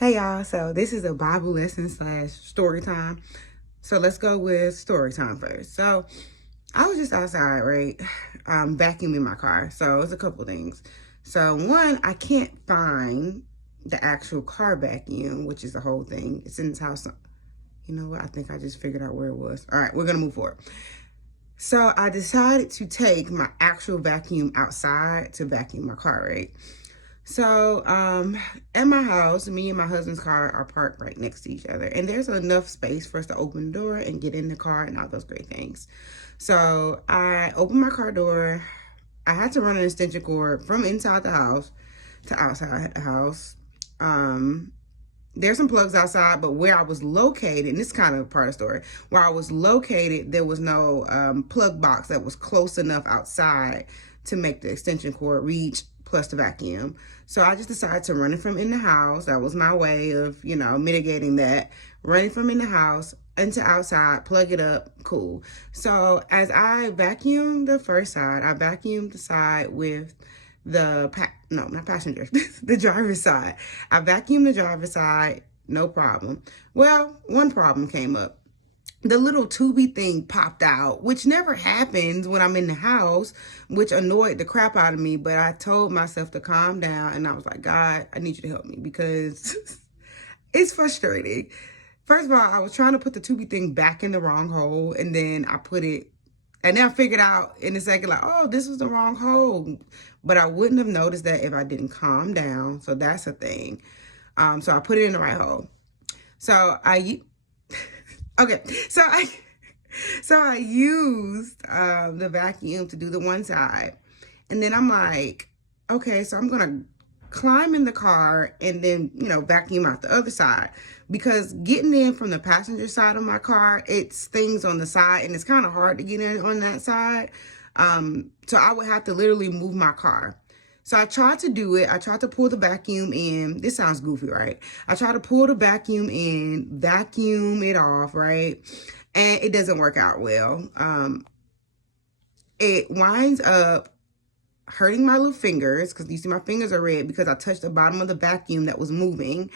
Hey y'all, so this is a Bible lesson / story time. So let's go with story time first. So I was just outside, right? Vacuuming my car. So it's a couple things. So one, I can't find the actual car vacuum, which is the whole thing. It's in this house. You know what? I think I just figured out where it was. All right, we're gonna move forward. So I decided to take my actual vacuum outside to vacuum my car, right? So, at my house, me and my husband's car are parked right next to each other, and there's enough space for us to open the door and get in the car and all those great things. So I opened my car door. I had to run an extension cord from inside the house to outside the house. There's some plugs outside, but where I was located, and this is kind of part of the story, where I was located, there was no plug box that was close enough outside to make the extension cord reach plus the vacuum. So I just decided to run it from in the house. That was my way of, mitigating that. Running from in the house into outside, plug it up, cool. So as I vacuumed the first side, I vacuumed the side with not passenger, the driver's side. I vacuumed the driver's side, no problem. Well, one problem came up. The little tubey thing popped out, which never happens when I'm in the house, which annoyed the crap out of me. But I told myself to calm down, and I was like, God, I need you to help me because it's frustrating. First of all, I was trying to put the tubey thing back in the wrong hole, and then I put it, and then I figured out in a second, like, oh, this was the wrong hole. But I wouldn't have noticed that if I didn't calm down. So that's a thing. So I put it in the right hole. Okay, so I used the vacuum to do the one side, and then I'm like, okay, so I'm gonna climb in the car and then vacuum out the other side, because getting in from the passenger side of my car, it's things on the side and it's kind of hard to get in on that side. So I would have to literally move my car. So I tried to do it. I tried to pull the vacuum in. This sounds goofy, right? I tried to pull the vacuum in, vacuum it off, right? And it doesn't work out well. It winds up hurting my little fingers, because you see my fingers are red because I touched the bottom of the vacuum that was moving.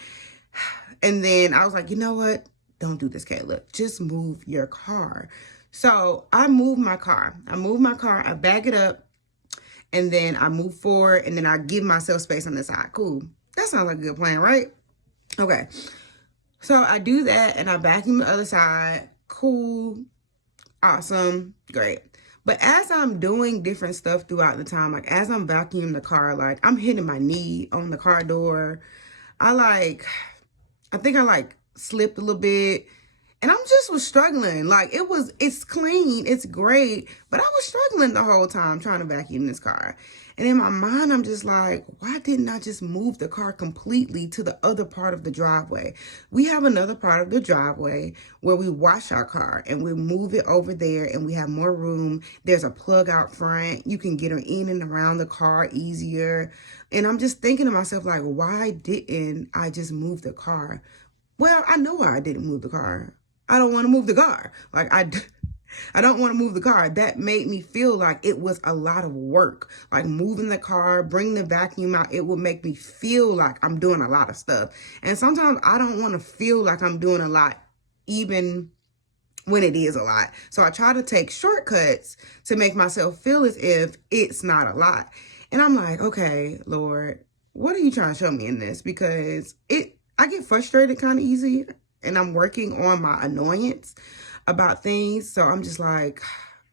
And then I was like, you know what? Don't do this, Kayla. Just move your car. So I moved my car. I bag it up, and then I move forward, and then I give myself space on the side. Cool. That sounds like a good plan, right? Okay. So I do that, and I vacuum the other side. Cool. Awesome. Great. But as I'm doing different stuff throughout the time, like as I'm vacuuming the car, like I'm hitting my knee on the car door. I think I slipped a little bit, and I'm just was struggling. Like it's clean, it's great, but I was struggling the whole time trying to vacuum this car. And in my mind, I'm just like, why didn't I just move the car completely to the other part of the driveway? We have another part of the driveway where we wash our car, and we move it over there, and we have more room. There's a plug out front. You can get her in and around the car easier. And I'm just thinking to myself, like, why didn't I just move the car? Well, I know why I didn't move the car. I don't want to move the car. I don't want to move the car. That made me feel like it was a lot of work. Like moving the car, bringing the vacuum out, it would make me feel like I'm doing a lot of stuff. And sometimes I don't want to feel like I'm doing a lot, even when it is a lot. So I try to take shortcuts to make myself feel as if it's not a lot. And I'm like, okay, Lord, what are you trying to show me in this? Because I get frustrated kind of easy, and I'm working on my annoyance about things. So I'm just like,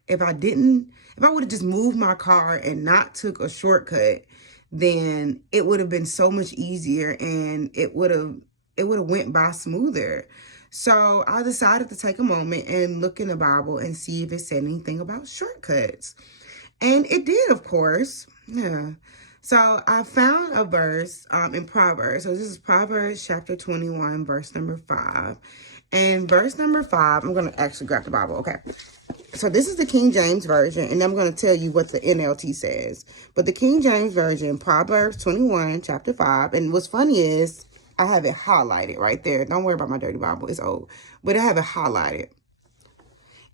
if I would have just moved my car and not took a shortcut, then it would have been so much easier, and it would have went by smoother. So I decided to take a moment and look in the Bible and see if it said anything about shortcuts. And it did, of course. Yeah. So I found a verse in Proverbs. So this is Proverbs chapter 21, verse number 5. And verse number 5, I'm going to actually grab the Bible. Okay. So this is the King James Version, and I'm going to tell you what the NLT says. But the King James Version, Proverbs 21, chapter 5. And what's funny is I have it highlighted right there. Don't worry about my dirty Bible. It's old. But I have it highlighted.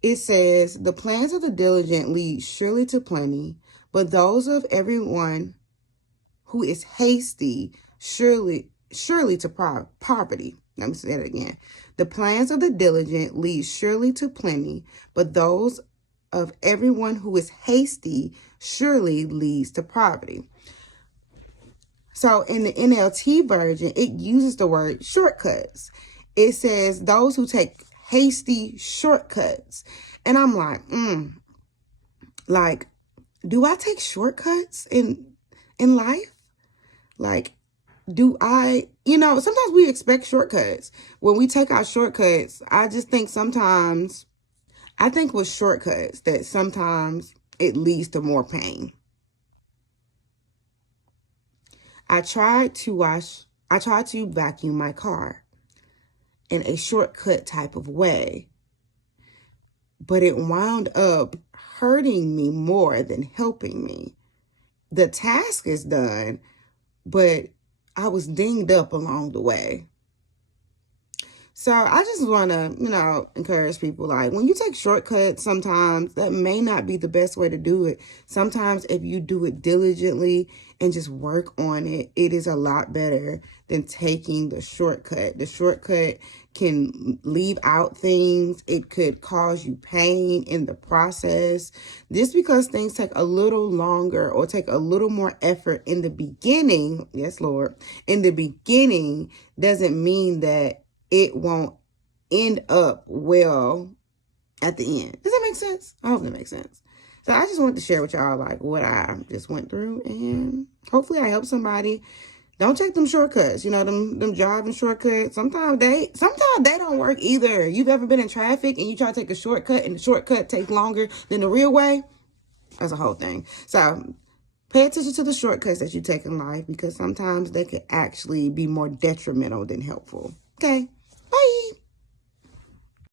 It says, the plans of the diligent lead surely to plenty, but those of everyone who is hasty surely surely to poverty. Let me say that again. The plans of the diligent lead surely to plenty, but those of everyone who is hasty surely leads to poverty. So in the NLT version, it uses the word shortcuts. It says those who take hasty shortcuts. And I'm like, do I take shortcuts in life? Like, do I, sometimes we expect shortcuts. When we take our shortcuts, I just think sometimes, I think with shortcuts that sometimes it leads to more pain. I tried to vacuum my car in a shortcut type of way, but it wound up hurting me more than helping me. The task is done, but I was dinged up along the way. So I just want to, encourage people, like, when you take shortcuts, sometimes that may not be the best way to do it. Sometimes if you do it diligently and just work on it, it is a lot better than taking the shortcut. The shortcut can leave out things. It could cause you pain in the process. Just because things take a little longer or take a little more effort in the beginning, yes, Lord, in the beginning doesn't mean that it won't end up well at the end. Does that make sense? I hope that makes sense. So I just wanted to share with y'all, like, what I just went through, and hopefully I help somebody. Don't take them shortcuts, them driving shortcuts. Sometimes they don't work either. You've ever been in traffic and you try to take a shortcut and the shortcut takes longer than the real way? That's a whole thing. So pay attention to the shortcuts that you take in life, because sometimes they could actually be more detrimental than helpful. Okay, bye.